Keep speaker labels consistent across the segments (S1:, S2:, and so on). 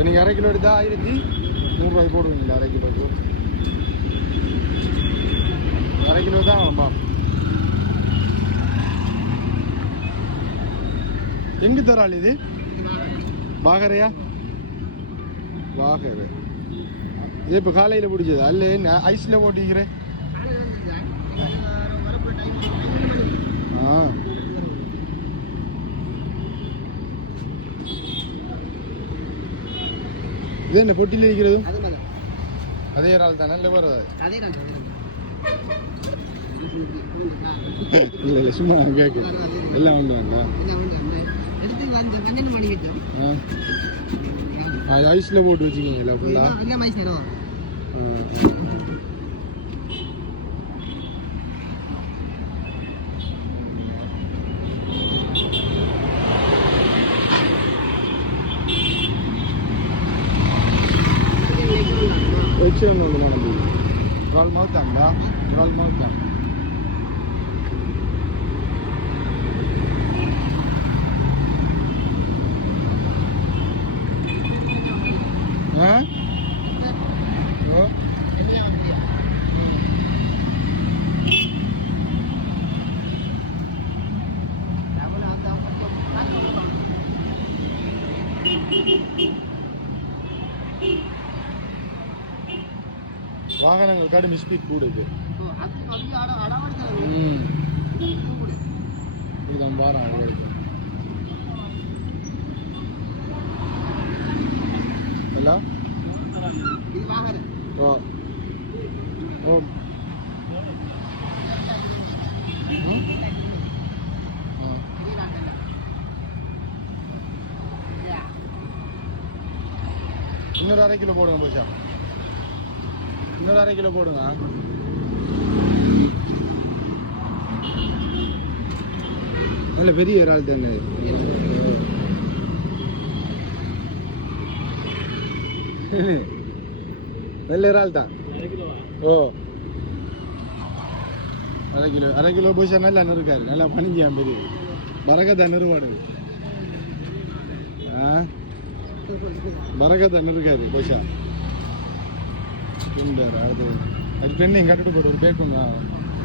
S1: நீங்கள் அரை கிலோ எடுத்தால் ஆயிரத்தி நூறுரூவாய்க்கு போடுவீங்களா? அரை கிலோக்கு அரை கிலோ தான் ஆமாப்பா எங்கே தராள் இது? வாகரையா? வாகரை. இது இப்போ காலையில் பிடிச்சது? அல்ல என்ன ஐஸில் போட்டிக்கிறேன் ஆ. இது என்ன பொட்டியில் இருக்கிறது
S2: அது
S1: இறால் தானே? இல்லை வராது இல்லை இல்லை சும்மா கேட்கு எல்லாம் ஒன்று வாங்க. ஆ. ஐஸில் போட்டு வச்சுக்கிங்களா ஃபுல்லாக
S2: இல்லை மாதிரி சேரும்
S1: வச்சுக்கணும் ஒன்று நடந்து இறால் மவுத்தாங்களா இறால் மவுத்தான் ஆ ஓ வாகனங்கள் கடும் ஸ்பீட் கூடுது இதுதான் வாரம் அவங்களுக்கு ஹலோ? ஓ. ஓ. இன்னொரு அரை கிலோ போடுங்க போச்சா இன்னொரு அரை கிலோ போடுங்க. நல்ல பெரிய இறால் தானே நல்ல இறால் தான். ஓ. அரை கிலோ அரை கிலோ போச்சா நல்லா நிறுக்காரு. நல்லா பணிஞ்சான் பெரிய. பரகதா நிறுவாடு பரகதா நிறுக்காரு பூஷா துண்டர் அது அது பெண்ணையும் கட்டுட்டு போட்டு ஒரு பேக் ஒன்று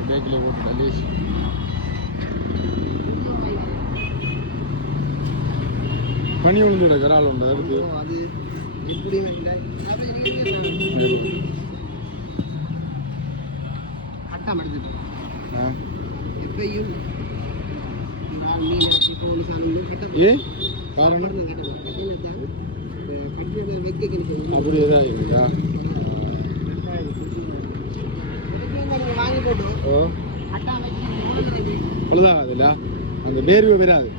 S1: பேக்கில் போட்டு லேஸ் பனி விழுந்துட கரால் உண்டு அதுக்கு
S2: அது
S1: அவ்வளோதான் அதில். அந்த வேர்வை வராது.